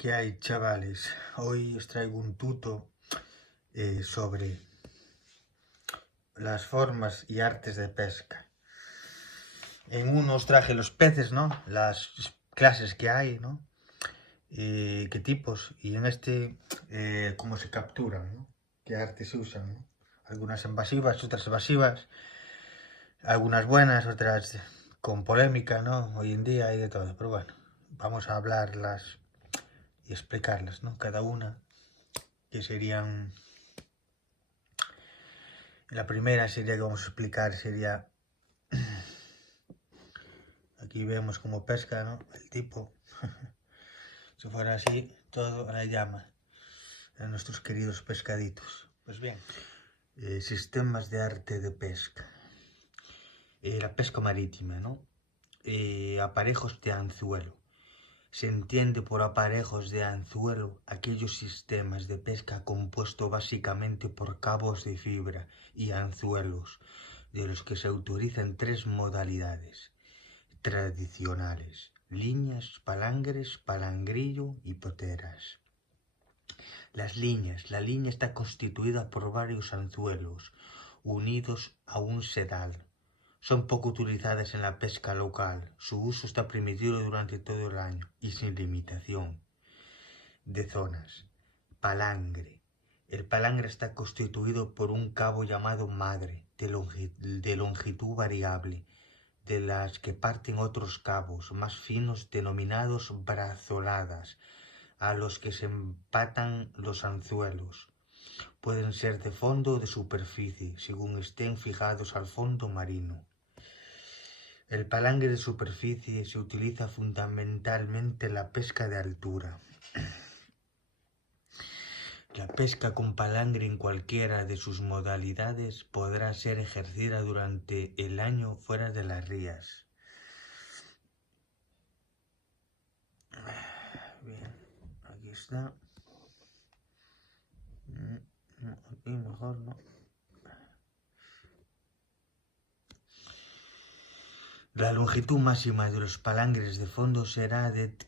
¿Qué hay, chavales? Hoy os traigo un tuto sobre las formas y artes de pesca. En uno os traje los peces, ¿no? Las clases que hay, ¿no? Qué tipos. Y en este, cómo se capturan, ¿no? Qué artes se usan, ¿no? Algunas invasivas, otras evasivas. Algunas buenas, otras con polémica, ¿no? Hoy en día hay de todo. Pero bueno, vamos a hablarlas y explicarlas, ¿no? Cada una, que serían... La primera sería que vamos a explicar sería, aquí vemos cómo pesca, ¿no? El tipo, si fuera así, todo a la llama, a nuestros queridos pescaditos. Pues bien, sistemas de arte de pesca. La pesca marítima, ¿no? Aparejos de anzuelo. Se entiende por aparejos de anzuelo aquellos sistemas de pesca compuesto básicamente por cabos de fibra y anzuelos, de los que se autorizan tres modalidades tradicionales: líneas, palangres, palangrillo y poteras. La línea está constituida por varios anzuelos unidos a un sedal. Son poco utilizadas en la pesca local. Su uso está permitido durante todo el año y sin limitación de zonas. Palangre. El palangre está constituido por un cabo llamado madre, de longitud variable, de las que parten otros cabos más finos denominados brazoladas, a los que se empatan los anzuelos. Pueden ser de fondo o de superficie, según estén fijados al fondo marino. El palangre de superficie se utiliza fundamentalmente en la pesca de altura. La pesca con palangre en cualquiera de sus modalidades podrá ser ejercida durante el año fuera de las rías. Bien, aquí está. Aquí mejor no. La longitud máxima de los palangres de fondo será de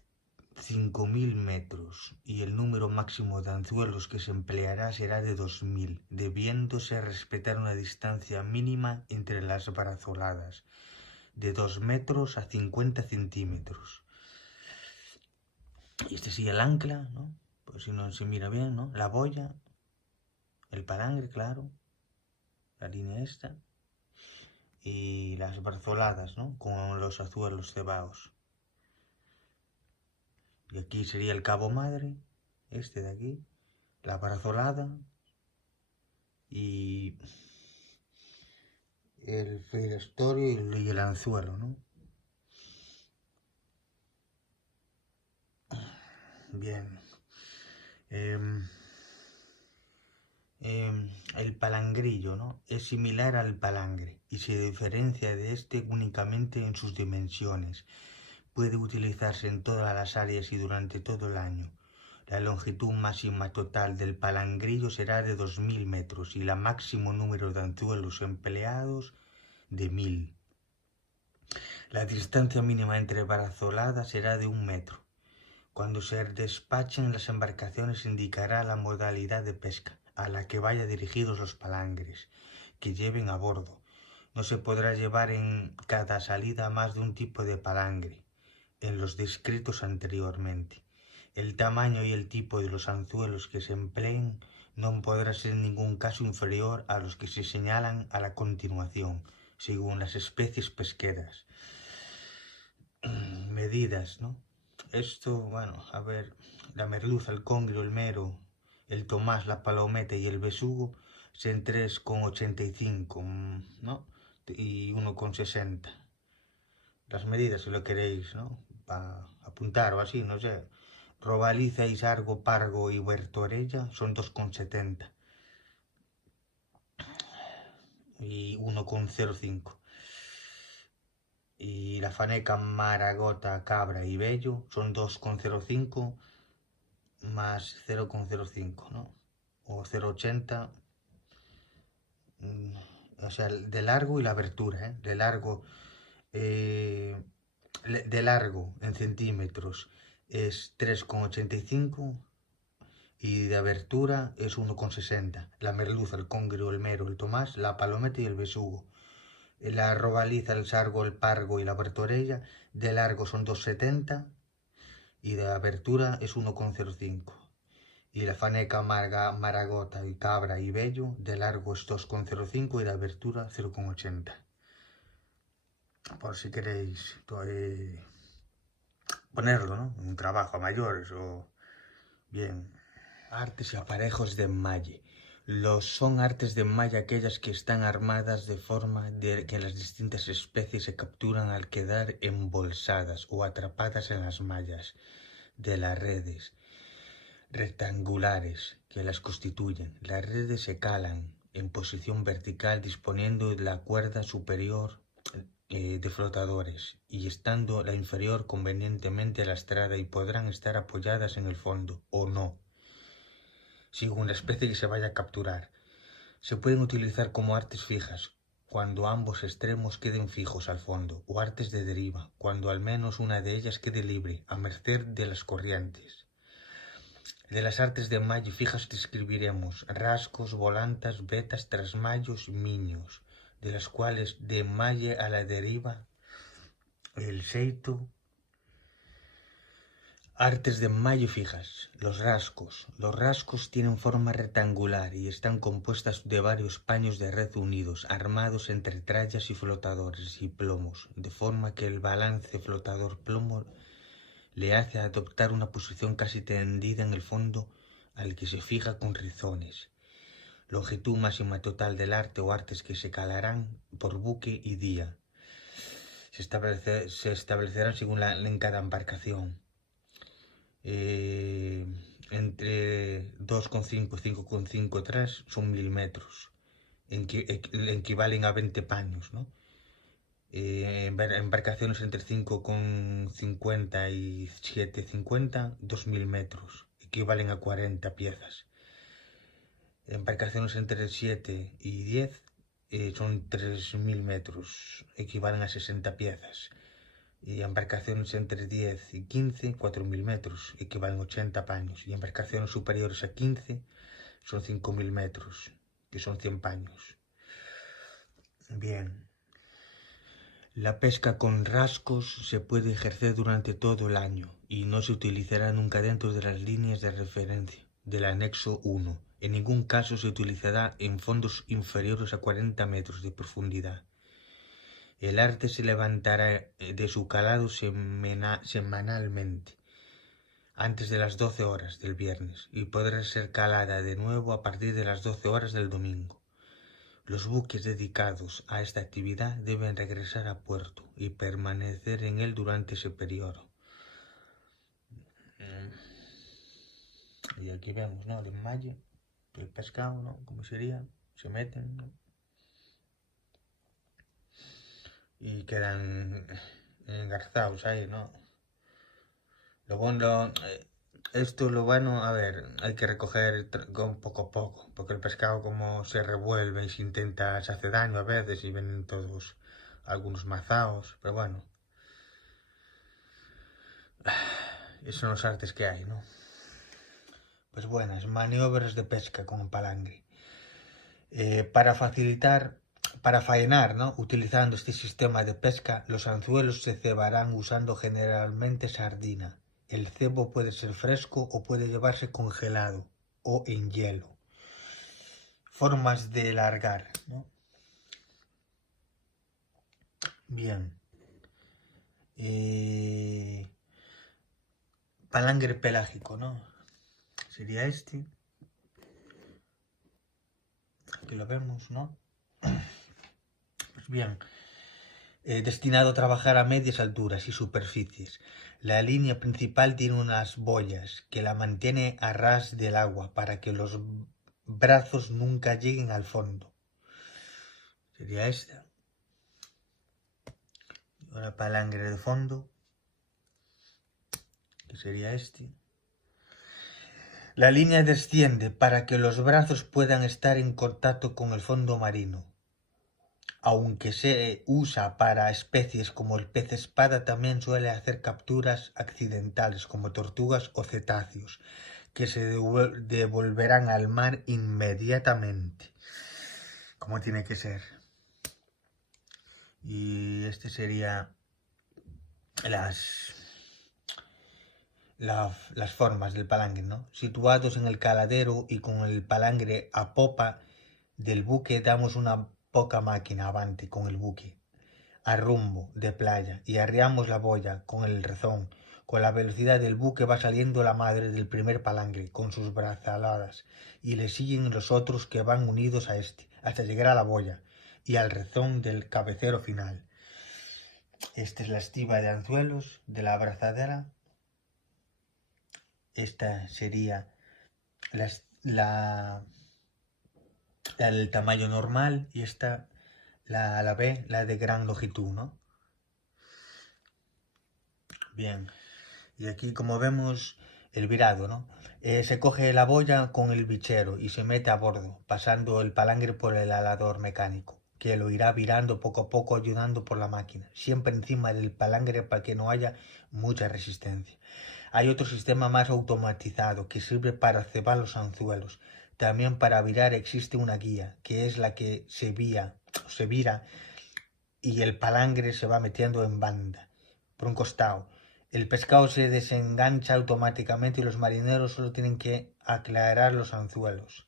5.000 metros y el número máximo de anzuelos que se empleará será de 2.000, debiéndose respetar una distancia mínima entre las brazoladas de 2 metros a 50 centímetros. Y este sí el ancla, ¿no? Pues si no se mira bien, ¿no? La boya, el palangre, claro, la línea esta, y las brazoladas, ¿no? Con los anzuelos cebados. Y aquí sería el cabo madre, este de aquí, la brazolada y el filestorio y el anzuelo, ¿no? Bien. El palangrillo, ¿no? Es similar al palangre y se diferencia de este únicamente en sus dimensiones. Puede utilizarse en todas las áreas y durante todo el año. La longitud máxima total del palangrillo será de 2.000 metros y el máximo número de anzuelos empleados de 1.000. La distancia mínima entre brazoladas será de 1 metro. Cuando se despachen las embarcaciones indicará la modalidad de pesca a la que vaya dirigidos los palangres que lleven a bordo. No se podrá llevar en cada salida más de un tipo de palangre, en los descritos anteriormente. El tamaño y el tipo de los anzuelos que se empleen no podrá ser en ningún caso inferior a los que se señalan a la continuación, según las especies pesqueras. Medidas, ¿no? Esto, bueno, a ver, la merluza, el congrio, el mero, el tomás, la palometa y el besugo son 3,85, ¿no? Y 1,60. Las medidas, si lo queréis, ¿no? Para apuntar o así, no sé. Robaliza, isargo, pargo y huertorella son 2,70 y 1,05. Y la faneca, maragota, cabra y bello son 2,05 más 0,05, ¿no? O 0,80, o sea, de largo y la abertura, ¿eh? De largo en centímetros, es 3,85 y de abertura es 1,60. La merluza, el congrio, el mero, el tomás, la palometa y el besugo. La robaliza, el sargo, el pargo y la bertorella de largo son 2,70 y de abertura es 1,05. Y la faneca, maragota y cabra y bello de largo es 2,05 y de abertura 0,80. Por si queréis ponerlo, ¿no? Un trabajo a mayores o bien. Artes y aparejos de enmalle. Son artes de enmalle aquellas que están armadas de forma de que las distintas especies se capturan al quedar embolsadas o atrapadas en las mallas de las redes rectangulares que las constituyen. Las redes se calan en posición vertical disponiendo la cuerda superior de flotadores y estando la inferior convenientemente lastrada y podrán estar apoyadas en el fondo o no, según la especie que se vaya a capturar. Se pueden utilizar como artes fijas, cuando ambos extremos queden fijos al fondo, o artes de deriva, cuando al menos una de ellas quede libre, a merced de las corrientes. De las artes de enmalle fijas describiremos rascos, volantas, vetas, trasmayos, miños, de las cuales de enmalle a la deriva, el seito. Artes de enmalle fijas. Los rascos. Los rascos tienen forma rectangular y están compuestas de varios paños de red unidos, armados entre trallas y flotadores y plomos, de forma que el balance flotador-plomo le hace adoptar una posición casi tendida en el fondo al que se fija con rizones. Longitud máxima total del arte o artes que se calarán por buque y día. Se establecerán según en cada embarcación. Entre 2,5 y 5,5 tras son 1000 metros, equivalen a 20 paños, ¿no? Embarcaciones entre 5,50 y 7,50, 2000 metros, equivalen a 40 piezas. Embarcaciones entre 7 y 10 son 3000 metros, equivalen a 60 piezas. Y embarcaciones entre 10 y 15, 4000 metros, equivalen a 80 paños. Y embarcaciones superiores a 15 son 5000 metros, que son 100 paños. Bien. La pesca con rascos se puede ejercer durante todo el año y no se utilizará nunca dentro de las líneas de referencia del anexo 1. En ningún caso se utilizará en fondos inferiores a 40 metros de profundidad. El arte se levantará de su calado semanalmente, antes de las 12 horas del viernes, y podrá ser calada de nuevo a partir de las 12 horas del domingo. Los buques dedicados a esta actividad deben regresar a puerto y permanecer en él durante ese periodo. Y aquí vemos, ¿no? El enmalle, el pescado, ¿no? ¿Cómo sería? Se meten, ¿no? Y quedan engarzados ahí, ¿no? Lo bueno, a ver, hay que recoger poco a poco, porque el pescado como se revuelve y se hace daño a veces y ven todos algunos mazaos, pero bueno, esos son los artes que hay, ¿no? Pues buenas, maniobras de pesca con palangre. Para faenar, ¿no? Utilizando este sistema de pesca, los anzuelos se cebarán usando generalmente sardina. El cebo puede ser fresco o puede llevarse congelado o en hielo. Formas de largar, ¿no? Bien. Palangre pelágico, ¿no? Sería este. Aquí lo vemos, ¿no? Pues bien. Destinado a trabajar a medias alturas y superficies. La línea principal tiene unas boyas que la mantiene a ras del agua para que los brazos nunca lleguen al fondo. Sería esta. Ahora palangre de fondo, que sería este. La línea desciende para que los brazos puedan estar en contacto con el fondo marino. Aunque se usa para especies como el pez espada, también suele hacer capturas accidentales como tortugas o cetáceos, que se devolverán al mar inmediatamente, como tiene que ser. Y este sería las formas del palangre, ¿no? Situados en el caladero y con el palangre a popa del buque, damos una poca máquina avante con el buque a rumbo de playa y arriamos la boya con el rezón. Con la velocidad del buque va saliendo la madre del primer palangre con sus brazaladas y le siguen los otros que van unidos a este hasta llegar a la boya y al rezón del cabecero final. Esta es la estiba de anzuelos de la abrazadera. Esta sería la del tamaño normal y esta la B, la de gran longitud, ¿no? Bien, y aquí como vemos el virado, ¿no? Se coge la boya con el bichero y se mete a bordo, pasando el palangre por el alador mecánico, que lo irá virando poco a poco ayudando por la máquina, siempre encima del palangre para que no haya mucha resistencia. Hay otro sistema más automatizado que sirve para cebar los anzuelos. También para virar existe una guía, que es la que se vira y el palangre se va metiendo en banda, por un costado. El pescado se desengancha automáticamente y los marineros solo tienen que aclarar los anzuelos.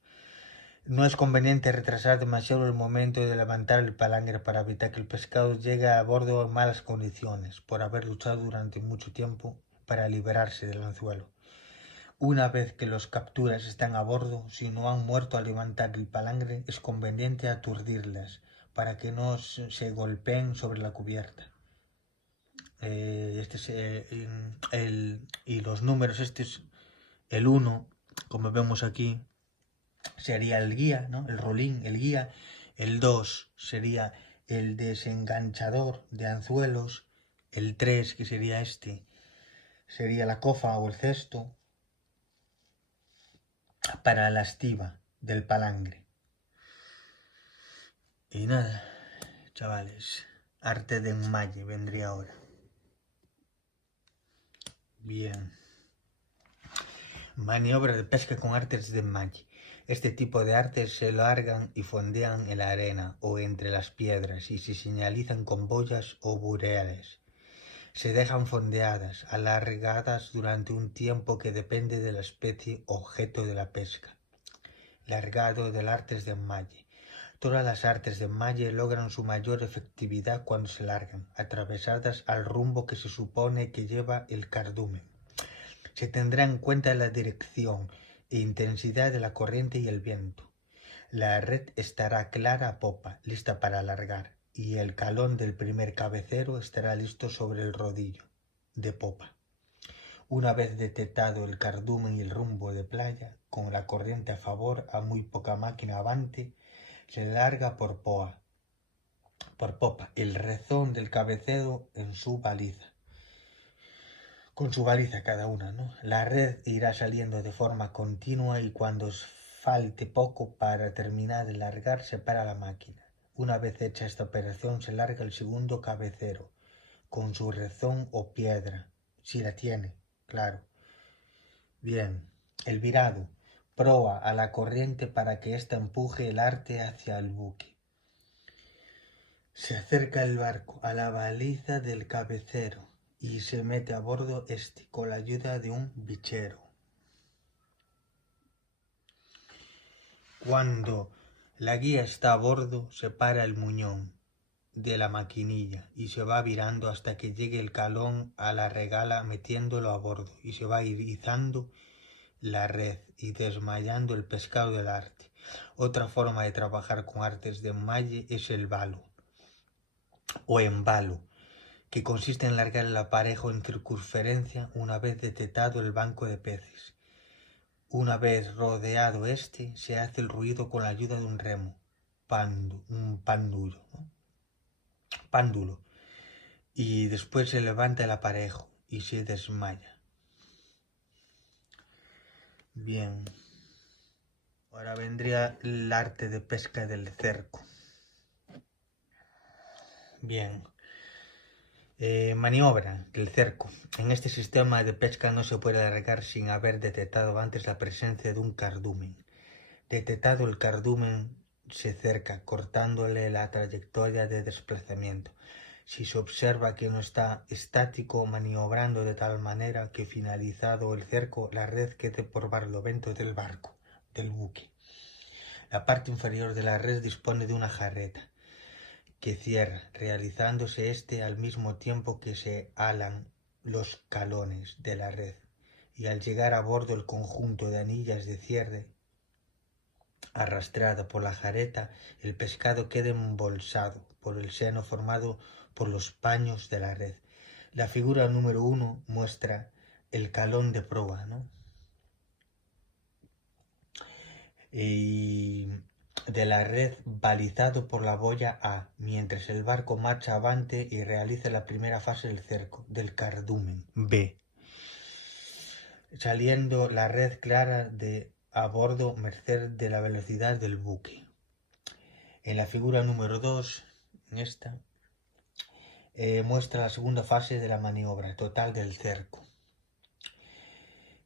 No es conveniente retrasar demasiado el momento de levantar el palangre para evitar que el pescado llegue a bordo en malas condiciones por haber luchado durante mucho tiempo para liberarse del anzuelo. Una vez que los capturas están a bordo, si no han muerto al levantar el palangre, es conveniente aturdirlas para que no se golpeen sobre la cubierta. Y los números, este es el 1, como vemos aquí, sería el guía, ¿no? El rolín, el guía. El 2 sería el desenganchador de anzuelos. El 3, que sería este, sería la cofa o el cesto para la estiba del palangre. Y nada, chavales, arte de enmalle vendría ahora. Bien. Maniobra de pesca con artes de enmalle. Este tipo de artes se largan y fondean en la arena o entre las piedras y se señalizan con boyas o bureales. Se dejan fondeadas, alargadas durante un tiempo que depende de la especie objeto de la pesca. Largado del artes de enmalle. Todas las artes de enmalle logran su mayor efectividad cuando se largan, atravesadas al rumbo que se supone que lleva el cardumen. Se tendrá en cuenta la dirección e intensidad de la corriente y el viento. La red estará clara a popa, lista para alargar, y el calón del primer cabecero estará listo sobre el rodillo de popa. Una vez detectado el cardumen y el rumbo de playa, con la corriente a favor a muy poca máquina avante, se larga por popa el rezón del cabecero en su baliza. Con su baliza cada una, ¿no? La red irá saliendo de forma continua y cuando falte poco para terminar de largar se para la máquina. Una vez hecha esta operación se larga el segundo cabecero con su rezón o piedra, si la tiene, claro. Bien, el virado. Proa a la corriente para que ésta empuje el arte hacia el buque. Se acerca el barco a la baliza del cabecero y se mete a bordo este con la ayuda de un bichero. Cuando la guía está a bordo, se para el muñón de la maquinilla y se va virando hasta que llegue el calón a la regala metiéndolo a bordo y se va izando la red y desmayando el pescado del arte. Otra forma de trabajar con artes de enmalle es el balo o embalo, que consiste en largar el aparejo en circunferencia una vez detectado el banco de peces. Una vez rodeado este, se hace el ruido con la ayuda de un remo, un pándulo, y después se levanta el aparejo y se desmaya. Bien, ahora vendría el arte de pesca del cerco. Bien. Maniobra del cerco. En este sistema de pesca no se puede largar sin haber detectado antes la presencia de un cardumen. Detectado el cardumen, se cerca, cortándole la trayectoria de desplazamiento. Si se observa que no está estático, maniobrando de tal manera que finalizado el cerco, la red quede por barlovento del barco, del buque. La parte inferior de la red dispone de una jarreta que cierra, realizándose al mismo tiempo que se alan los calones de la red, y al llegar a bordo el conjunto de anillas de cierre arrastrada por la jarreta, el pescado queda embolsado por el seno formado por los paños de la red. La figura número 1 muestra el calón de proa, ¿no? Y de la red balizado por la boya A, mientras el barco marcha avante y realiza la primera fase del cerco, del cardumen B, saliendo la red clara de a bordo merced de la velocidad del buque. En la figura número 2, en esta, muestra la segunda fase de la maniobra total del cerco.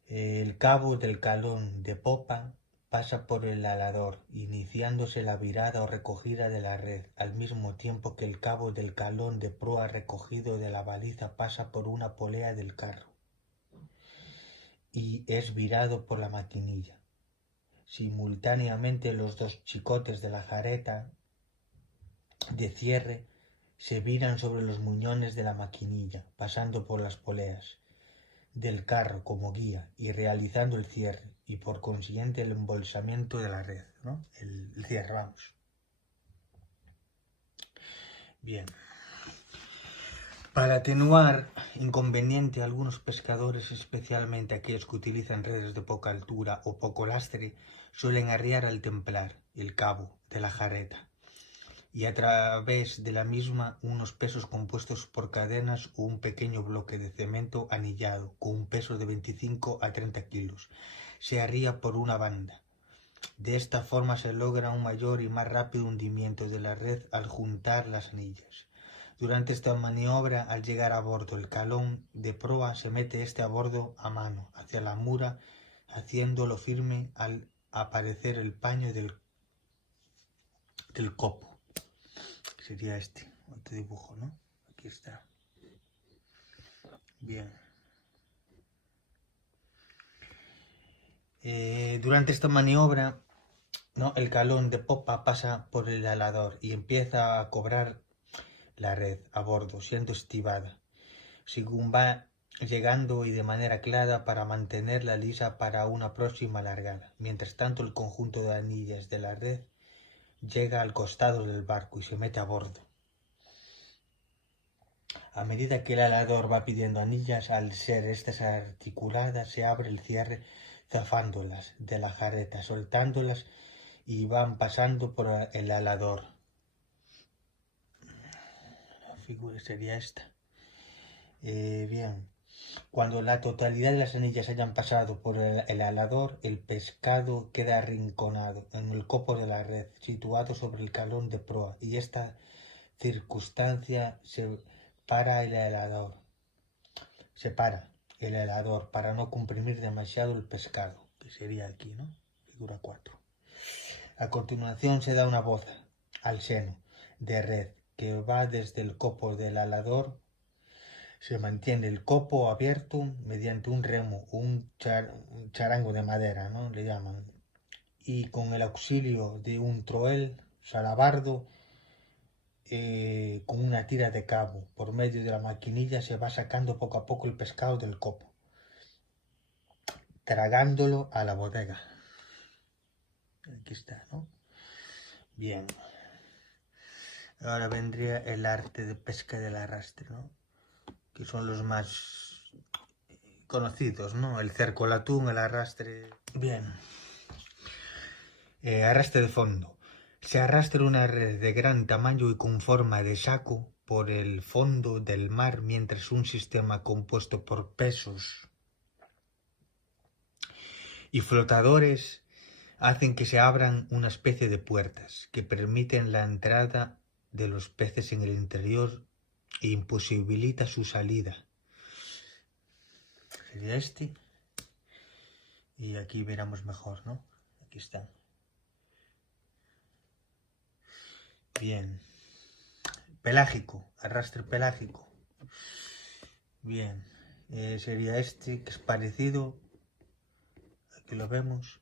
El cabo del calón de popa pasa por el alador, iniciándose la virada o recogida de la red, al mismo tiempo que el cabo del calón de proa recogido de la baliza pasa por una polea del carro y es virado por la maquinilla. Simultáneamente los dos chicotes de la jarreta de cierre se viran sobre los muñones de la maquinilla, pasando por las poleas del carro como guía y realizando el cierre y por consiguiente el embolsamiento de la red, ¿no? El cierre, vamos. Bien. Para atenuar inconveniente, algunos pescadores, especialmente aquellos que utilizan redes de poca altura o poco lastre, suelen arriar al templar el cabo de la jarreta y a través de la misma unos pesos compuestos por cadenas o un pequeño bloque de cemento anillado con un peso de 25 a 30 kilos. Se arría por una banda. De esta forma se logra un mayor y más rápido hundimiento de la red al juntar las anillas. Durante esta maniobra, al llegar a bordo el calón de proa, se mete a bordo a mano hacia la mura, haciéndolo firme al aparecer el paño del copo. Sería este dibujo, ¿no? Aquí está. Bien. Durante esta maniobra, ¿no? El calón de popa pasa por el alador y empieza a cobrar la red a bordo, siendo estivada, según va llegando y de manera clara para mantenerla lisa para una próxima largada. Mientras tanto, el conjunto de anillas de la red llega al costado del barco y se mete a bordo. A medida que el alador va pidiendo anillas, al ser estas articuladas, se abre el cierre zafándolas de la jarreta, soltándolas y van pasando por el alador. La figura sería esta. Bien. Cuando la totalidad de las anillas hayan pasado por el alador, el pescado queda arrinconado en el copo de la red, situado sobre el calón de proa, y esta circunstancia se para el helador para no comprimir demasiado el pescado, que sería aquí, ¿no? Figura 4. A continuación se da una boza al seno de red que va desde el copo del alador. Se mantiene el copo abierto mediante un remo o un charango de madera, ¿no? Le llaman. Y con el auxilio de un troel, salabardo, con una tira de cabo por medio de la maquinilla se va sacando poco a poco el pescado del copo, tragándolo a la bodega. Aquí está, ¿no? Bien. Ahora vendría el arte de pesca del arrastre, ¿no? Que son los más conocidos, ¿no? El cerco, el atún, el arrastre. Bien. Arrastre de fondo. Se arrastra una red de gran tamaño y con forma de saco por el fondo del mar mientras un sistema compuesto por pesos y flotadores hacen que se abran una especie de puertas que permiten la entrada de los peces en el interior e imposibilita su salida. Sería este. Y aquí veremos mejor, ¿no? Aquí está. Bien. Pelágico, arrastre pelágico. Bien. Sería este, que es parecido. Aquí lo vemos.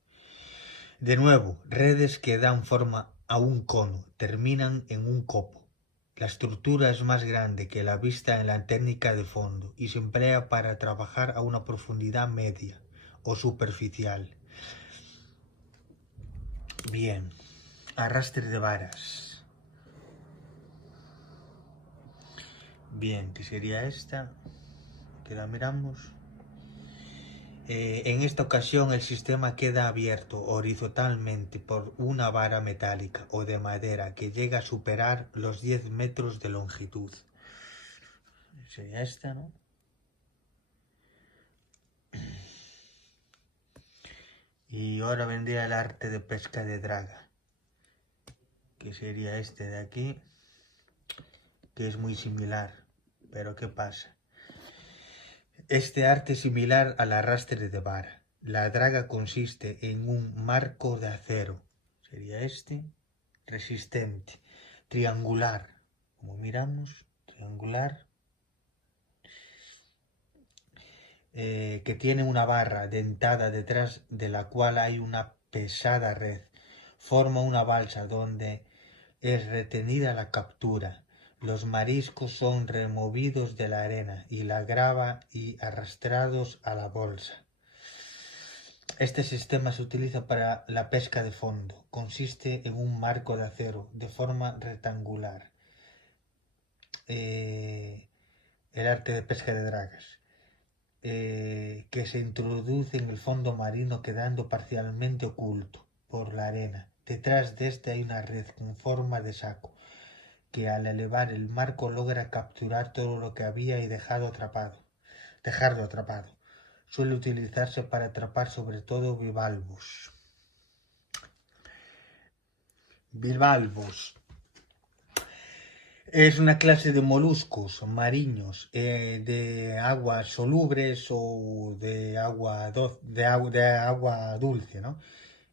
De nuevo, redes que dan forma a un cono, terminan en un copo. La estructura es más grande que la vista en la técnica de fondo y se emplea para trabajar a una profundidad media o superficial. Bien, arrastre de varas. Bien, que sería esta, que la miramos. En esta ocasión el sistema queda abierto horizontalmente por una vara metálica o de madera que llega a superar los 10 metros de longitud. Sería esta, ¿no? Y ahora vendría el arte de pesca de draga, que sería este de aquí, que es muy similar. Pero ¿qué pasa? Este arte es similar al arrastre de vara. La draga consiste en un marco de acero, sería este, resistente, triangular, como miramos, triangular, que tiene una barra dentada detrás de la cual hay una pesada red. Forma una balsa donde es retenida la captura. Los mariscos son removidos de la arena y la grava y arrastrados a la bolsa. Este sistema se utiliza para la pesca de fondo. Consiste en un marco de acero de forma rectangular. El arte de pesca de dragas. Que se introduce en el fondo marino quedando parcialmente oculto por la arena. Detrás de este hay una red con forma de saco que al elevar el marco logra capturar todo lo que había y dejarlo atrapado. Suele utilizarse para atrapar sobre todo bivalvos. Es una clase de moluscos marinos de aguas solubles o de agua dulce, ¿no?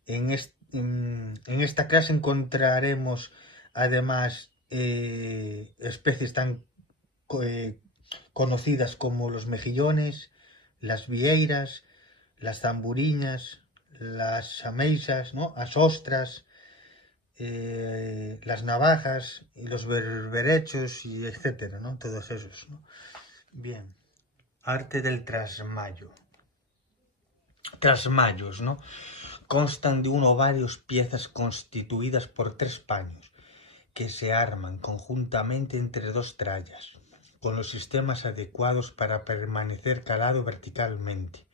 En esta clase encontraremos además especies tan conocidas como los mejillones, las vieiras, las zamburiñas, las ameixas, ¿no? Las ostras, las navajas y los berberechos y etcétera, ¿no? Todos esos, ¿no? Bien. Arte del trasmayo. Trasmayos, ¿no? Constan de uno o varias piezas constituidas por 3 paños que se arman conjuntamente entre 2 trallas, con los sistemas adecuados para permanecer calado verticalmente.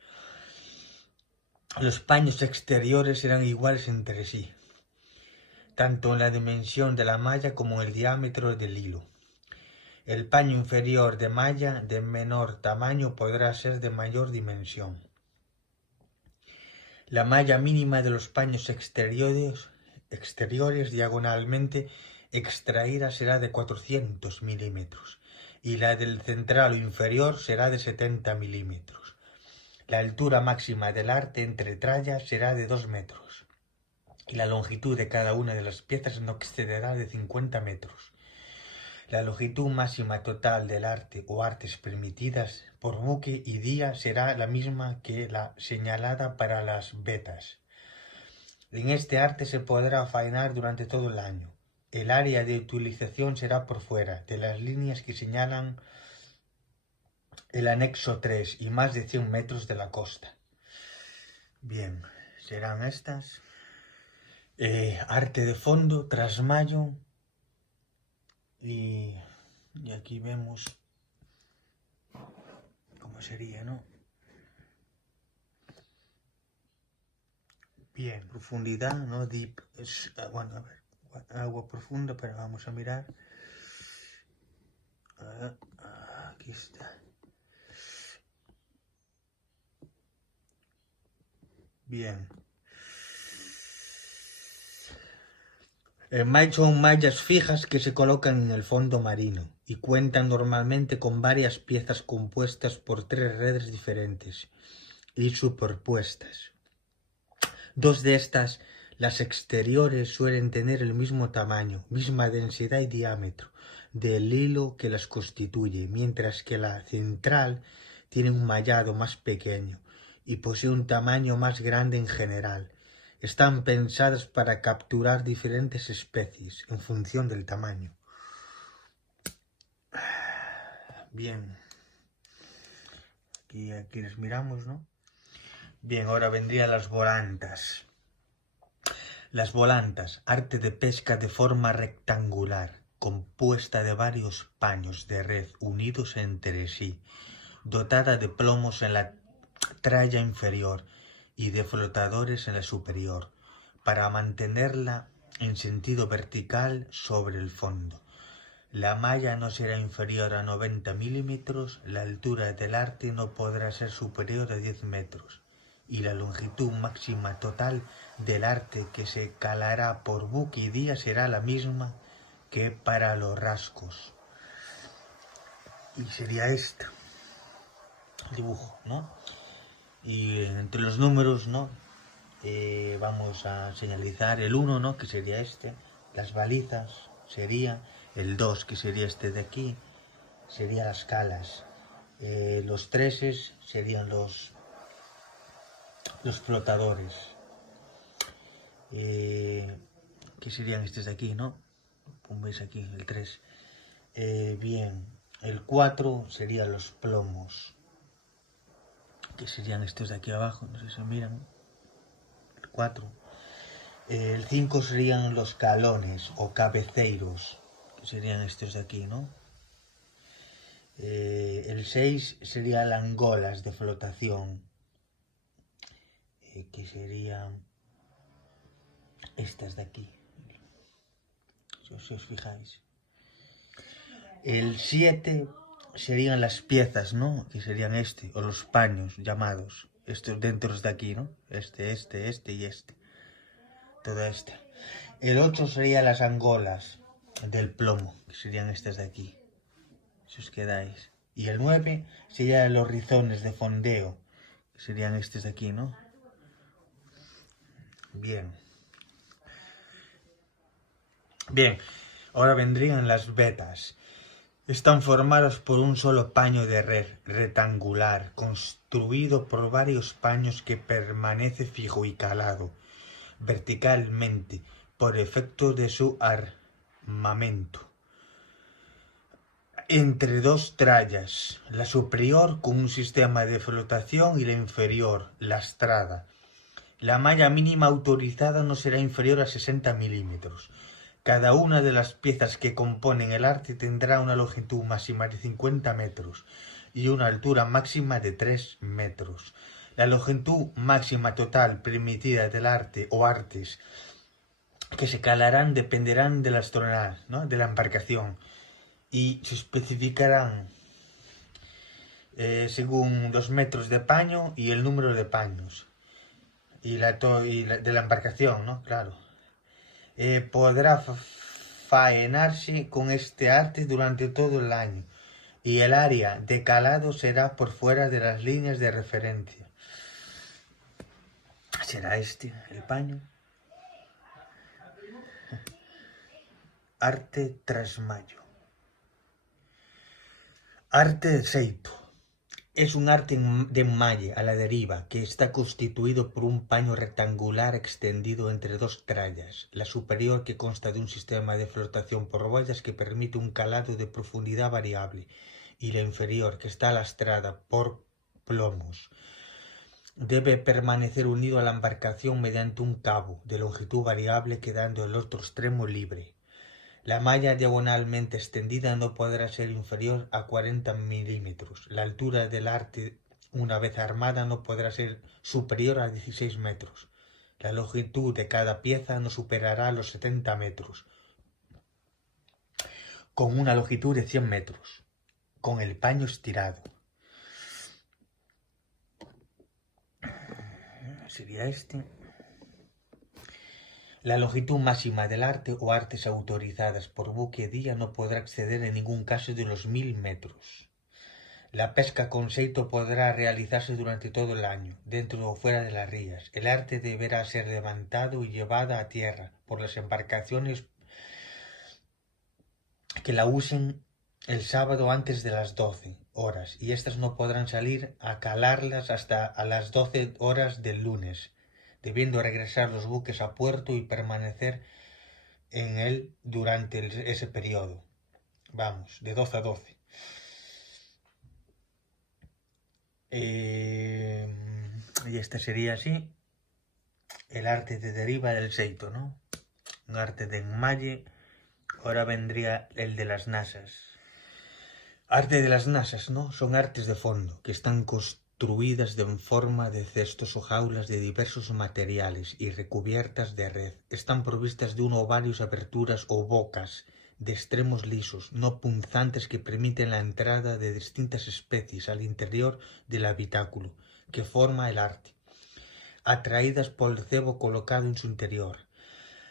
Los paños exteriores eran iguales entre sí, tanto en la dimensión de la malla como en el diámetro del hilo. El paño inferior de malla de menor tamaño podrá ser de mayor dimensión. La malla mínima de los paños exteriores diagonalmente extraída será de 400 milímetros y la del central o inferior será de 70 milímetros. La altura máxima del arte entre trallas será de 2 metros y la longitud de cada una de las piezas no excederá de 50 metros. La longitud máxima total del arte o artes permitidas por buque y día será la misma que la señalada para las vetas. En este arte se podrá faenar durante todo el año. El área de utilización será por fuera de las líneas que señalan el anexo 3 y más de 100 metros de la costa. Bien, serán estas. Arte de fondo, trasmayo. Y aquí vemos cómo sería, ¿no? Bien, profundidad, ¿no? Deep, bueno, a ver, agua profunda, pero vamos a mirar. Aquí está. Bien. Son mallas fijas que se colocan en el fondo marino y cuentan normalmente con varias piezas compuestas por 3 redes diferentes y superpuestas. 2 de estas, las exteriores, suelen tener el mismo tamaño, misma densidad y diámetro del hilo que las constituye, mientras que la central tiene un mallado más pequeño y posee un tamaño más grande en general. Están pensadas para capturar diferentes especies en función del tamaño. Bien. Aquí les miramos, ¿no? Bien, ahora vendrían las volantas. Las volantas, arte de pesca de forma rectangular, compuesta de varios paños de red unidos entre sí, dotada de plomos en la tralla inferior y de flotadores en la superior, para mantenerla en sentido vertical sobre el fondo. La malla no será inferior a 90 milímetros, la altura del arte no podrá ser superior a 10 metros y la longitud máxima total del arte que se calará por buque y día será la misma que para los rascos. Y sería este el dibujo, ¿no? Y entre los números, ¿no? Vamos a señalizar el 1, ¿no? Que sería este. Las balizas sería el 2, que sería este de aquí. Serían las calas. Los 3 serían los flotadores. Que serían estos de aquí, ¿no? Como veis aquí, el 3. Bien, el 4 serían los plomos. Que serían estos de aquí abajo, no sé si miran. El 4. El 5 serían los calones o cabeceiros, que serían estos de aquí, ¿no? El 6 serían las angolas de flotación, que serían estas de aquí, si os fijáis. El 7 serían las piezas, ¿no? Que serían o los paños llamados, estos dentro de aquí, ¿no? Este y este. Todo este. El 8 serían las angolas del plomo, que serían estas de aquí, si os quedáis. Y el 9 serían los rizones de fondeo, que serían estos de aquí, ¿no? Bien. Bien, ahora vendrían las vetas. Están formadas por un solo paño de red rectangular, construido por varios paños que permanece fijo y calado verticalmente por efecto de su armamento entre 2 trallas, la superior con un sistema de flotación y la inferior, lastrada. La malla mínima autorizada no será inferior a 60 milímetros. Cada una de las piezas que componen el arte tendrá una longitud máxima de 50 metros y una altura máxima de 3 metros. La longitud máxima total permitida del arte o artes que se calarán dependerán de las toneladas, ¿no? De la embarcación, y se especificarán según 2 metros de paño y el número de paños y de la embarcación, ¿no? Claro. Podrá faenarse con este arte durante todo el año y el área de calado será por fuera de las líneas de referencia. Será este el paño. Arte trasmayo. Arte de seito. Es un arte de enmalle a la deriva que está constituido por un paño rectangular extendido entre 2 trallas, la superior que consta de un sistema de flotación por boyas que permite un calado de profundidad variable y la inferior que está lastrada por plomos. Debe permanecer unido a la embarcación mediante un cabo de longitud variable quedando el otro extremo libre. La malla diagonalmente extendida no podrá ser inferior a 40 milímetros. La altura del arte, una vez armada, no podrá ser superior a 16 metros. La longitud de cada pieza no superará los 70 metros, con una longitud de 100 metros, con el paño estirado. Sería este. La longitud máxima del arte o artes autorizadas por buque día no podrá exceder en ningún caso de los 1000 metros. La pesca con seito podrá realizarse durante todo el año, dentro o fuera de las rías. El arte deberá ser levantado y llevado a tierra por las embarcaciones que la usen el sábado antes de las 12 horas y estas no podrán salir a calarlas hasta a las 12 horas del lunes, debiendo regresar los buques a puerto y permanecer en él durante ese periodo. Vamos, de 12 a 12. Y este sería así el arte de deriva del seito, ¿no? Un arte de enmalle. Ahora vendría el de las nasas. Arte de las nasas, ¿no? Son artes de fondo que están construidas en forma de cestos o jaulas de diversos materiales y recubiertas de red. Están provistas de una o varias aberturas o bocas de extremos lisos, no punzantes, que permiten la entrada de distintas especies al interior del habitáculo que forma el arte, atraídas por el cebo colocado en su interior.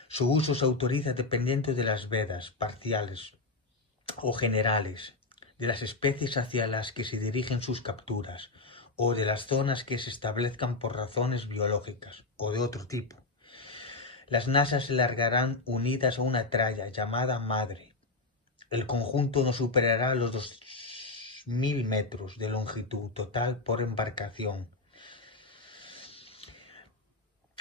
Su uso se autoriza dependiendo de las vedas parciales o generales, de las especies hacia las que se dirigen sus capturas, o de las zonas que se establezcan por razones biológicas o de otro tipo. Las nasas se largarán unidas a una tralla llamada madre. El conjunto no superará los 2000 metros de longitud total por embarcación.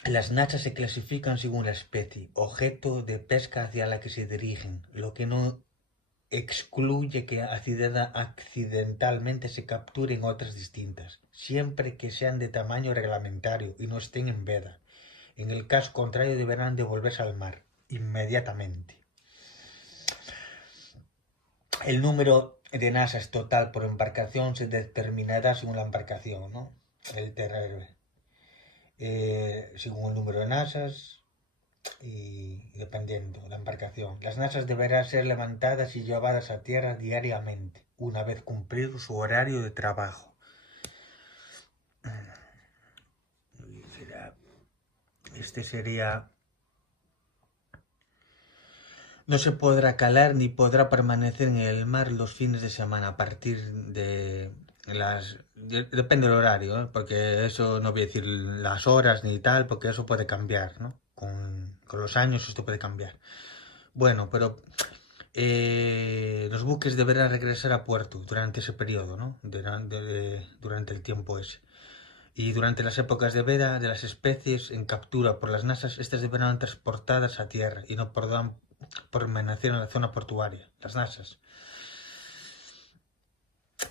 Las nasas se clasifican según la especie, objeto de pesca hacia la que se dirigen, lo que no excluye que accidentalmente se capturen otras distintas, siempre que sean de tamaño reglamentario y no estén en veda. En el caso contrario deberán devolverse al mar inmediatamente. El número de nasas total por embarcación se determinará según la embarcación, ¿no? El TRR. Según el número de nasas y dependiendo de la embarcación. Las nasas deberán ser levantadas y llevadas a tierra diariamente, una vez cumplido su horario de trabajo. Este sería... No se podrá calar ni podrá permanecer en el mar los fines de semana a partir de las... Depende del horario, ¿eh? Porque eso no voy a decir las horas ni tal, porque eso puede cambiar, ¿no? Con los años esto puede cambiar. Bueno, pero los buques deberán regresar a puerto durante ese periodo, ¿no? Durante el tiempo ese. Y durante las épocas de veda de las especies en captura por las nasas, estas deberán transportadas a tierra y no podrán permanecer en la zona portuaria, las nasas.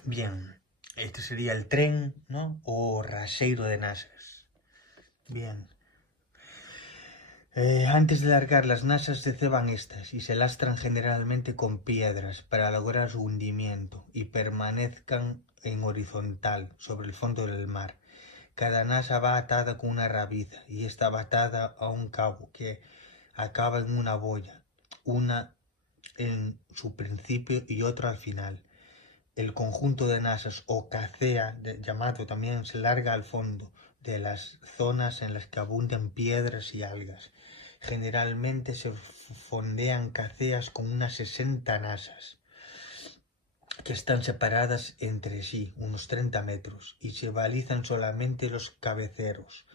Bien, este sería el tren, ¿no? O raseiro de nasas. Bien. Antes de largar las nasas se ceban estas y se lastran generalmente con piedras para lograr su hundimiento y permanezcan en horizontal sobre el fondo del mar. Cada nasa va atada con una rabiza y esta va atada a un cabo que acaba en una boya, una en su principio y otra al final. El conjunto de nasas o cacea, llamado también, se larga al fondo de las zonas en las que abundan piedras y algas. Generalmente se fondean caceas con unas 60 nasas que están separadas entre sí unos 30 metros y se balizan solamente los cabeceros,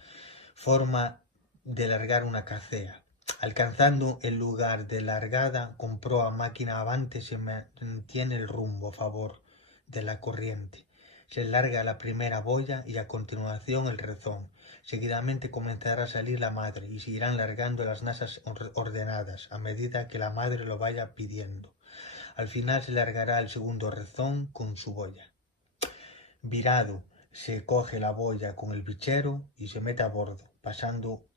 forma de largar una cacea. Alcanzando el lugar de largada con proa máquina avante se mantiene el rumbo a favor de la corriente. Se larga la primera boya y a continuación el rezón. Seguidamente comenzará a salir la madre y se irán largando las nasas ordenadas a medida que la madre lo vaya pidiendo. Al final se largará el segundo rezón con su boya. Virado, se coge la boya con el bichero y se mete a bordo, pasando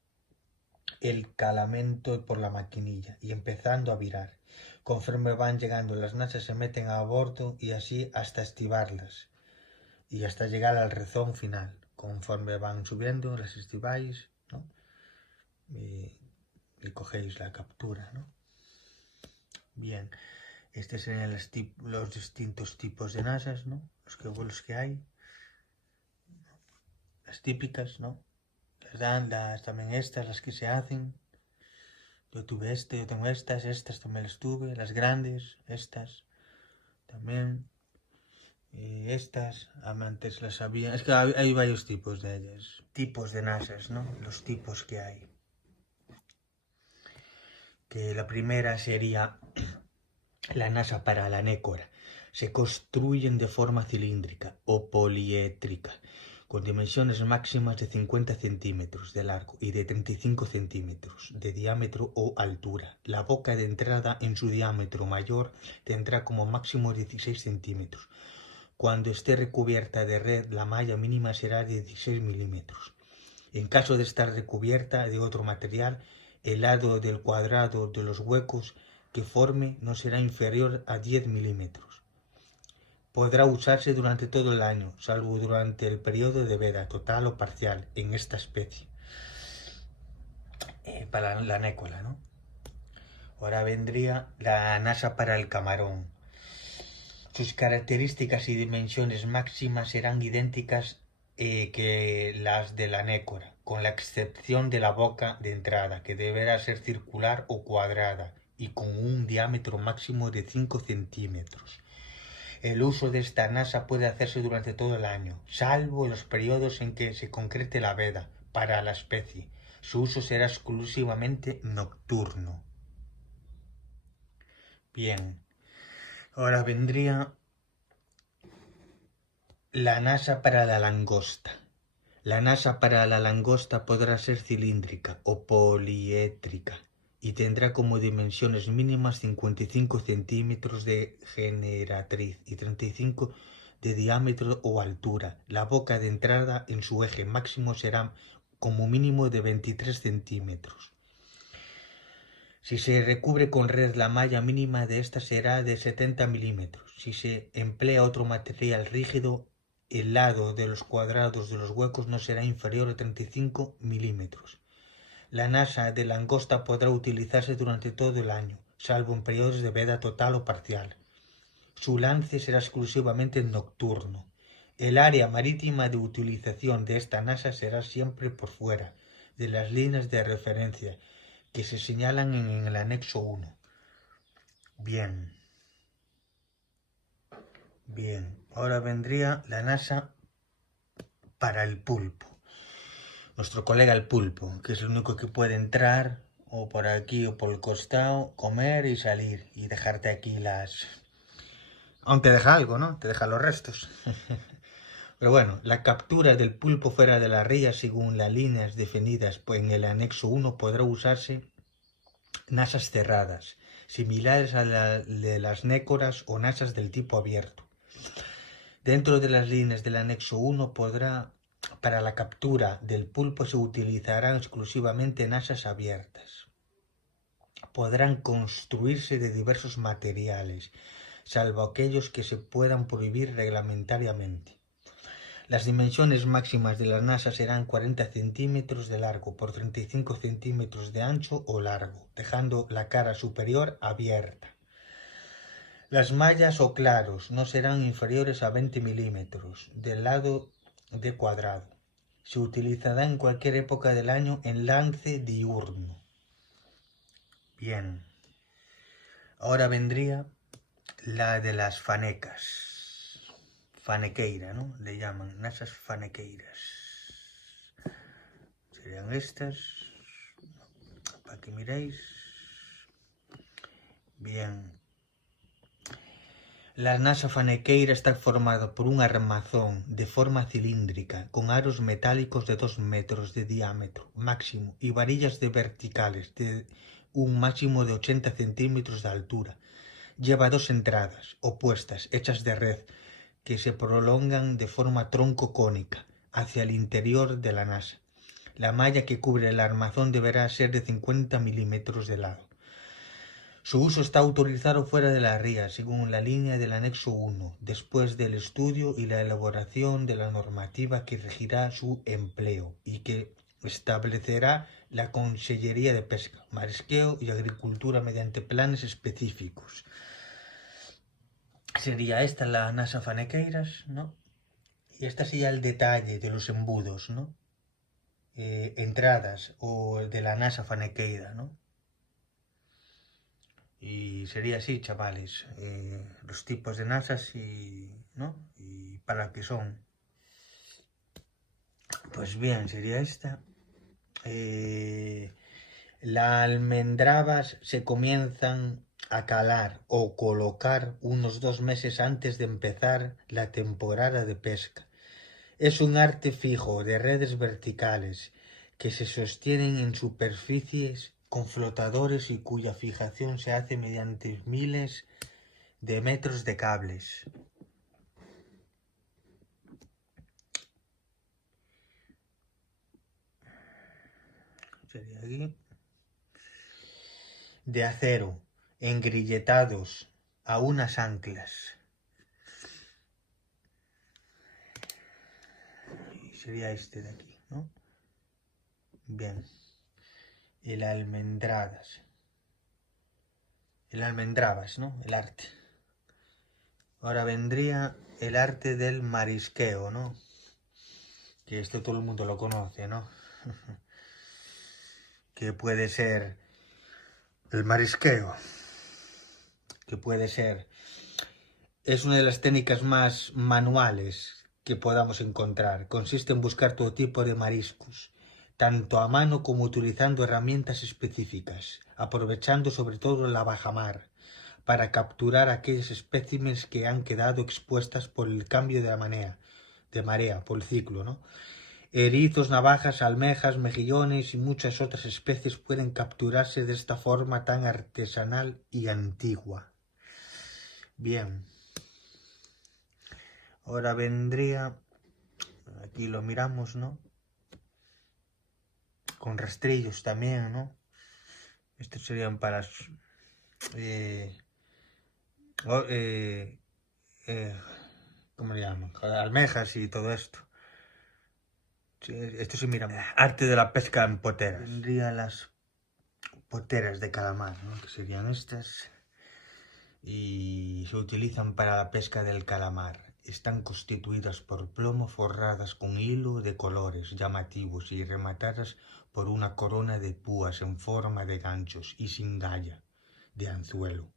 el calamento por la maquinilla y empezando a virar. Conforme van llegando las nasas se meten a bordo y así hasta estivarlas y hasta llegar al rezón final. Conforme van subiendo las estiváis, ¿no? y cogéis la captura, ¿no? Bien, estos serían los distintos tipos de nasas, ¿no? Los que hay, las típicas, ¿no? También estas, las que se hacen. Yo tuve yo tengo estas también las tuve, las grandes, estas también. Y estas, antes las había. Es que hay varios tipos de ellas. Tipos de NASAs, ¿no? Los tipos que hay. Que la primera sería la NASA para la nécora. Se construyen de forma cilíndrica o poliédrica, con dimensiones máximas de 50 centímetros de largo y de 35 centímetros de diámetro o altura. La boca de entrada en su diámetro mayor tendrá como máximo 16 centímetros. Cuando esté recubierta de red, la malla mínima será de 16 milímetros. En caso de estar recubierta de otro material, el lado del cuadrado de los huecos que forme no será inferior a 10 milímetros. Podrá usarse durante todo el año, salvo durante el periodo de veda total o parcial en esta especie. Para la nécola, ¿no? Ahora vendría la NASA para el camarón. Sus características y dimensiones máximas serán idénticas que las de la nécora, con la excepción de la boca de entrada, que deberá ser circular o cuadrada y con un diámetro máximo de 5 centímetros. El uso de esta NASA puede hacerse durante todo el año, salvo en los periodos en que se concrete la veda para la especie. Su uso será exclusivamente nocturno. Bien, ahora vendría la NASA para la langosta. La NASA para la langosta podrá ser cilíndrica o poliédrica y tendrá como dimensiones mínimas 55 centímetros de generatriz y 35 de diámetro o altura. La boca de entrada en su eje máximo será como mínimo de 23 centímetros. Si se recubre con red, la malla mínima de esta será de 70 milímetros. Si se emplea otro material rígido, el lado de los cuadrados de los huecos no será inferior a 35 milímetros. La NASA de langosta podrá utilizarse durante todo el año, salvo en periodos de veda total o parcial. Su lance será exclusivamente nocturno. El área marítima de utilización de esta NASA será siempre por fuera de las líneas de referencia que se señalan en el anexo 1. Bien. Ahora vendría la NASA para el pulpo. Nuestro colega el pulpo, que es el único que puede entrar o por aquí o por el costado, comer y salir y dejarte aquí las... Aún te deja algo, ¿no? Te deja los restos. Pero bueno, la captura del pulpo fuera de la ría según las líneas definidas en el anexo 1 podrá usarse nasas cerradas, similares a de las nécoras o nasas del tipo abierto. Dentro de las líneas del anexo 1 para la captura del pulpo se utilizarán exclusivamente nasas abiertas. Podrán construirse de diversos materiales, salvo aquellos que se puedan prohibir reglamentariamente. Las dimensiones máximas de las nasas serán 40 centímetros de largo por 35 centímetros de ancho o largo, dejando la cara superior abierta. Las mallas o claros no serán inferiores a 20 milímetros del lado de cuadrado. Se utilizará en cualquier época del año en lance diurno. Bien. Ahora vendría la de las fanecas. Fanequeira, ¿no? Le llaman nasas fanequeiras. Serían estas. Para que miréis. Bien. La nasa fanequeira está formada por un armazón de forma cilíndrica con aros metálicos de 2 metros de diámetro máximo y varillas verticales de un máximo de 80 centímetros de altura. Lleva 2 entradas opuestas hechas de red que se prolongan de forma troncocónica hacia el interior de la nasa. La malla que cubre el armazón deberá ser de 50 milímetros de lado. Su uso está autorizado fuera de la ría, según la línea del anexo 1, después del estudio y la elaboración de la normativa que regirá su empleo y que establecerá la Consellería de Pesca, Marisqueo y Agricultura mediante planes específicos. Sería esta la nasa fanequeiras, ¿no? Y esta sería el detalle de los embudos, ¿no? Entradas o de la nasa fanequeira, ¿no? Y sería así, chavales, los tipos de nasas ¿no? Y para qué son. Pues bien, sería esta. Las almendrabas se comienzan a calar o colocar unos 2 meses antes de empezar la temporada de pesca. Es un arte fijo de redes verticales que se sostienen en superficies con flotadores y cuya fijación se hace mediante miles de metros de cables. Sería aquí. De acero, engrilletados a unas anclas. Y sería este de aquí, ¿no? Bien. El almendradas. El almendrabas, ¿no? El arte. Ahora vendría el arte del marisqueo, ¿no? Que esto todo el mundo lo conoce, ¿no? Que puede ser el marisqueo. Que puede ser... Es una de las técnicas más manuales que podamos encontrar. Consiste en buscar todo tipo de mariscos, tanto a mano como utilizando herramientas específicas, aprovechando sobre todo la bajamar, para capturar aquellos espécimes que han quedado expuestas por el cambio de marea, por el ciclo, ¿no? Erizos, navajas, almejas, mejillones y muchas otras especies pueden capturarse de esta forma tan artesanal y antigua. Bien. Ahora vendría, aquí lo miramos, ¿no? Con rastrillos también, ¿no? Estos serían para las... ¿cómo le llaman? Almejas y todo esto. Esto se mira. Arte de la pesca en poteras. Vendría las poteras de calamar, ¿no? Que serían estas. Y se utilizan para la pesca del calamar. Están constituidas por plomo, forradas con hilo de colores llamativos y rematadas por una corona de púas en forma de ganchos y sin galla de anzuelo.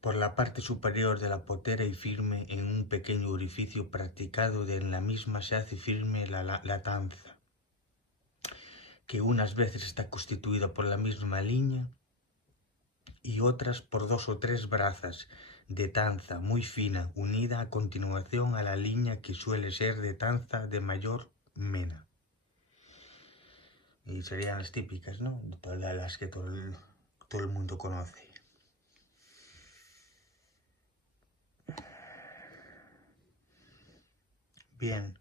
Por la parte superior de la potera y firme en un pequeño orificio practicado en la misma se hace firme la tanza, que unas veces está constituida por la misma línea y otras por 2 o 3 brazas de tanza muy fina, unida a continuación a la línea que suele ser de tanza de mayor mena. Y serían las típicas, ¿no? Todas las que todo el mundo conoce. Bien.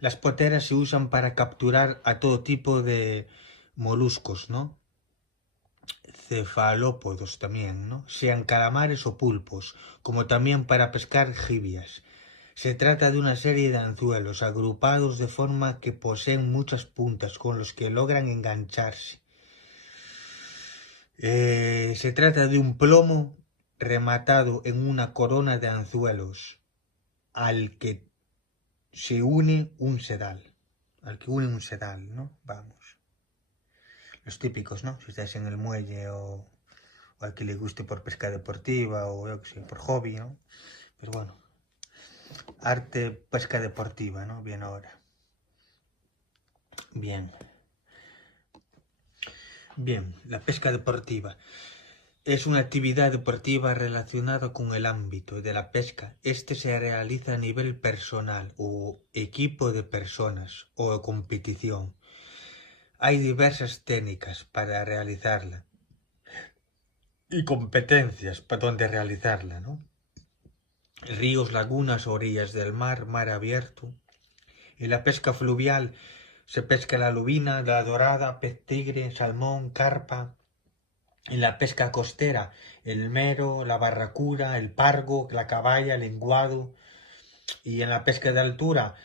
Las poteras se usan para capturar a todo tipo de moluscos, ¿no? Cefalópodos también, ¿no? Sean calamares o pulpos, como también para pescar jibias. Se trata de una serie de anzuelos agrupados de forma que poseen muchas puntas con los que logran engancharse. Se trata de un plomo rematado en una corona de anzuelos al que se une un sedal. ¿No? Vamos. Los típicos, ¿no? Si estáis en el muelle o al que le guste por pesca deportiva o yo que sé, por hobby, ¿no? Pero bueno. Arte pesca deportiva, ¿no? Bien ahora. Bien. Bien, la pesca deportiva. Es una actividad deportiva relacionada con el ámbito de la pesca. Este se realiza a nivel personal o equipo de personas o competición. Hay diversas técnicas para realizarla y competencias para donde realizarla, ¿no? Ríos, lagunas, orillas del mar, mar abierto. En la pesca fluvial se pesca la lubina, la dorada, pez tigre, salmón, carpa. En la pesca costera, el mero, la barracuda, el pargo, la caballa, el lenguado. Y en la pesca de altura,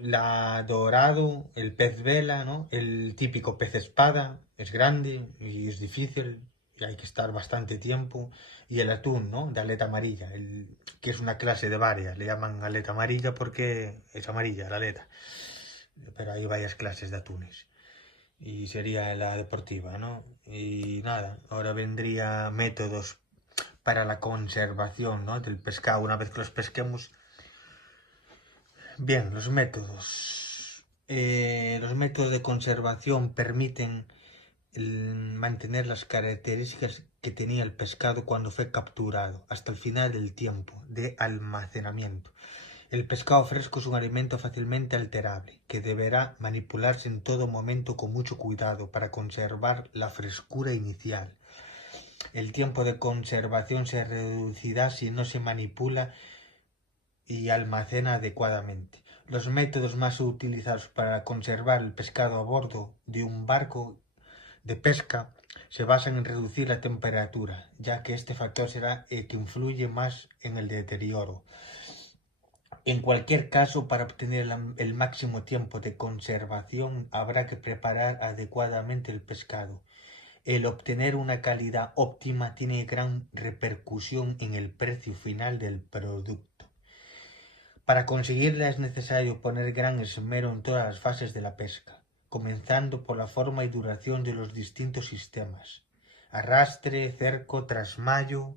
la dorado, el pez vela, ¿no? El típico pez espada, es grande y es difícil y hay que estar bastante tiempo. Y el atún, ¿no? De aleta amarilla, que es una clase de varias. Le llaman aleta amarilla porque es amarilla la aleta. Pero hay varias clases de atunes. y sería la deportiva, ¿no? Y nada, ahora vendría métodos para la conservación, ¿no?, del pescado una vez que los pesquemos. Bien, los métodos. Los métodos de conservación permiten mantener las características que tenía el pescado cuando fue capturado hasta el final del tiempo de almacenamiento. El pescado fresco es un alimento fácilmente alterable, que deberá manipularse en todo momento con mucho cuidado para conservar la frescura inicial. El tiempo de conservación se reducirá si no se manipula y almacena adecuadamente. Los métodos más utilizados para conservar el pescado a bordo de un barco de pesca se basan en reducir la temperatura, ya que este factor será el que influye más en el deterioro. En cualquier caso, para obtener el máximo tiempo de conservación, habrá que preparar adecuadamente el pescado. El obtener una calidad óptima tiene gran repercusión en el precio final del producto. Para conseguirla es necesario poner gran esmero en todas las fases de la pesca, comenzando por la forma y duración de los distintos sistemas: arrastre, cerco, trasmayo.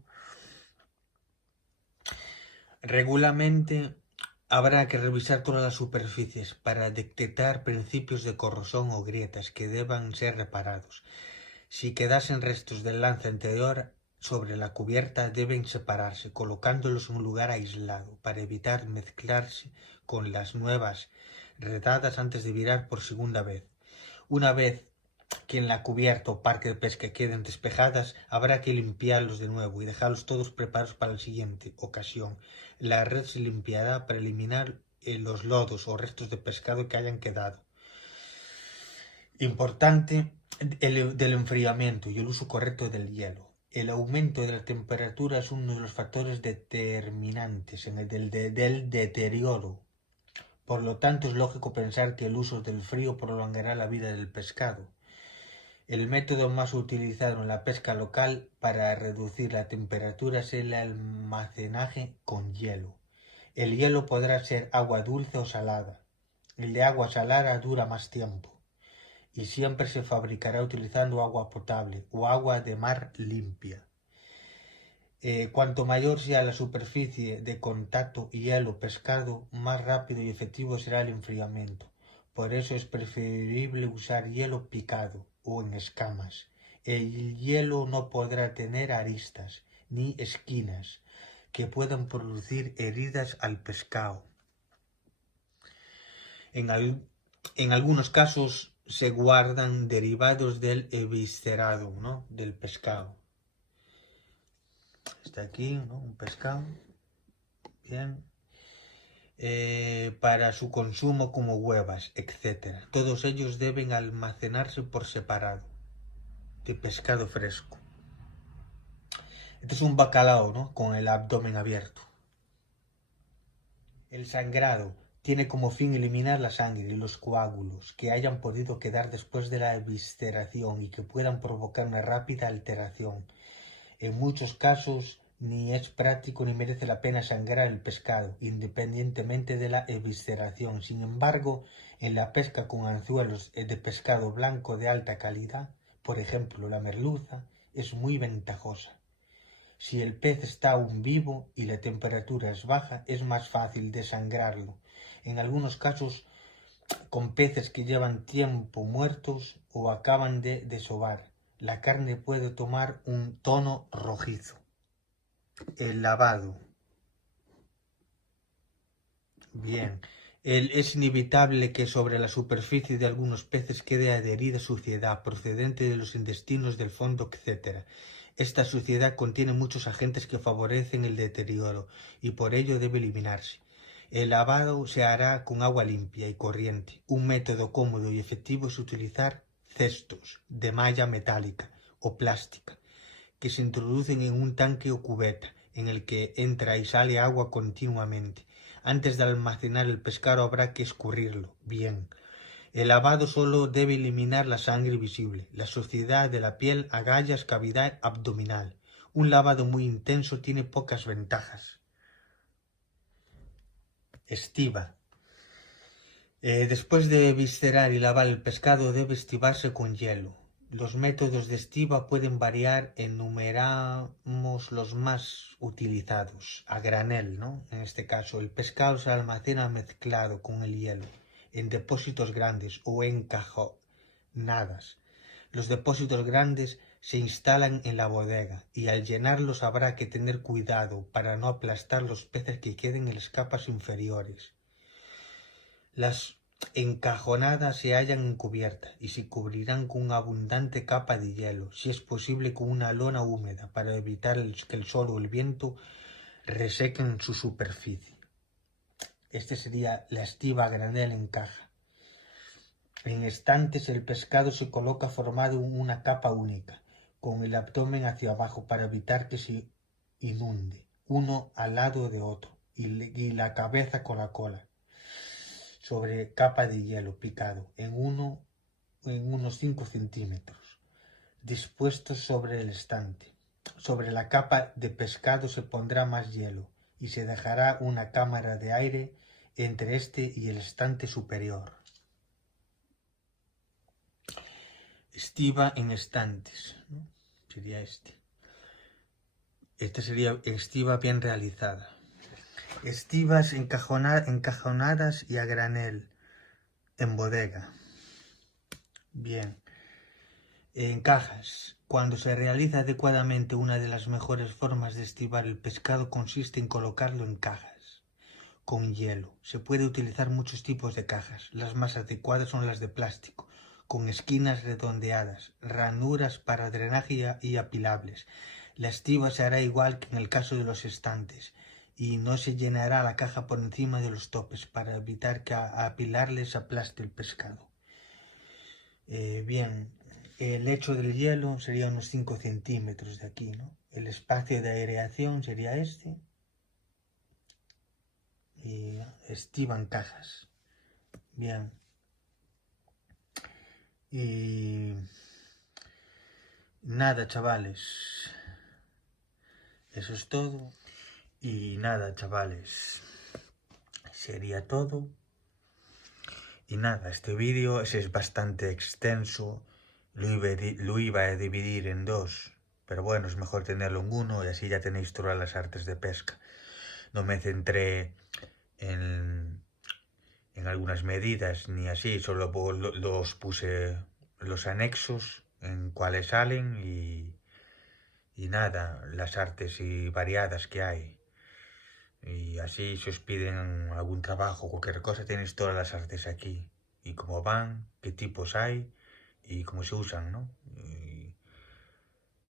Regularmente habrá que revisar todas las superficies para detectar principios de corrosión o grietas que deban ser reparados. Si quedasen restos del lance anterior sobre la cubierta, deben separarse, colocándolos en un lugar aislado para evitar mezclarse con las nuevas redadas antes de virar por segunda vez. Una vez que en la cubierta o parque de pesca queden despejadas, habrá que limpiarlos de nuevo y dejarlos todos preparados para la siguiente ocasión. La red se limpiará para eliminar los lodos o restos de pescado que hayan quedado. Importante del enfriamiento y el uso correcto del hielo. El aumento de la temperatura es uno de los factores determinantes del deterioro. Por lo tanto, es lógico pensar que el uso del frío prolongará la vida del pescado. El método más utilizado en la pesca local para reducir la temperatura es el almacenaje con hielo. El hielo podrá ser agua dulce o salada. El de agua salada dura más tiempo y siempre se fabricará utilizando agua potable o agua de mar limpia. Cuanto mayor sea la superficie de contacto hielo-pescado, más rápido y efectivo será el enfriamiento. Por eso es preferible usar hielo picado o en escamas. El hielo no podrá tener aristas ni esquinas que puedan producir heridas al pescado. En algunos casos se guardan derivados del eviscerado, ¿no?, del pescado. Está aquí, ¿no?, un pescado. Bien. Para su consumo como huevas, etc. Todos ellos deben almacenarse por separado, de pescado fresco. Este es un bacalao, ¿no?, con el abdomen abierto. El sangrado tiene como fin eliminar la sangre y los coágulos que hayan podido quedar después de la evisceración y que puedan provocar una rápida alteración. En muchos casos ni es práctico ni merece la pena sangrar el pescado, independientemente de la evisceración. Sin embargo, en la pesca con anzuelos de pescado blanco de alta calidad, por ejemplo la merluza, es muy ventajosa. Si el pez está aún vivo y la temperatura es baja, es más fácil desangrarlo. En algunos casos, con peces que llevan tiempo muertos o acaban de desovar, la carne puede tomar un tono rojizo. El lavado. Bien. Es inevitable que sobre la superficie de algunos peces quede adherida suciedad procedente de los intestinos, del fondo, etc. Esta suciedad contiene muchos agentes que favorecen el deterioro y por ello debe eliminarse. El lavado se hará con agua limpia y corriente. Un método cómodo y efectivo es utilizar cestos de malla metálica o plástica que se introducen en un tanque o cubeta en el que entra y sale agua continuamente. Antes de almacenar el pescado habrá que escurrirlo bien. El lavado solo debe eliminar la sangre visible, la suciedad de la piel, agallas, cavidad abdominal. Un lavado muy intenso tiene pocas ventajas. Estiva. Después de viscerar y lavar el pescado debe estivarse con hielo. Los métodos de estiva pueden variar, enumeramos los más utilizados. A granel, ¿no? En este caso, el pescado se almacena mezclado con el hielo en depósitos grandes o en cajonadas. Los depósitos grandes se instalan en la bodega y al llenarlos habrá que tener cuidado para no aplastar los peces que queden en las capas inferiores. Las encajonadas se hallan en cubierta y se cubrirán con una abundante capa de hielo, si es posible con una lona húmeda, para evitar que el sol o el viento resequen su superficie. Este sería la estiva a granel en caja. En estantes el pescado se coloca formado en una capa única, con el abdomen hacia abajo para evitar que se inunde, uno al lado de otro, y la cabeza con la cola, sobre capa de hielo picado, en unos 5 centímetros, dispuestos sobre el estante. Sobre la capa de pescado se pondrá más hielo y se dejará una cámara de aire entre este y el estante superior. Estiva en estantes, ¿no? Sería este. Esta sería estiva bien realizada. Estivas encajonadas y a granel en bodega. Bien. En cajas. Cuando se realiza adecuadamente, una de las mejores formas de estivar el pescado consiste en colocarlo en cajas con hielo. Se puede utilizar muchos tipos de cajas. Las más adecuadas son las de plástico, con esquinas redondeadas, ranuras para drenaje y apilables. La estiva se hará igual que en el caso de los estantes y no se llenará la caja por encima de los topes para evitar que a apilarles aplaste el pescado. Bien, el lecho del hielo sería unos 5 centímetros de aquí, ¿no? El espacio de aireación sería este. Y estiva en cajas. Bien. Y nada, chavales. Eso es todo. Y nada, chavales. Sería todo. Y nada, este vídeo es bastante extenso. Lo iba a dividir en dos. Pero bueno, es mejor tenerlo en uno y así ya tenéis todas las artes de pesca. No me centré en algunas medidas ni así, solo los puse los anexos en cuáles salen y nada, las artes y variadas que hay. Y así si os piden algún trabajo, cualquier cosa, tenéis todas las artes aquí. Y cómo van, qué tipos hay y cómo se usan, ¿no?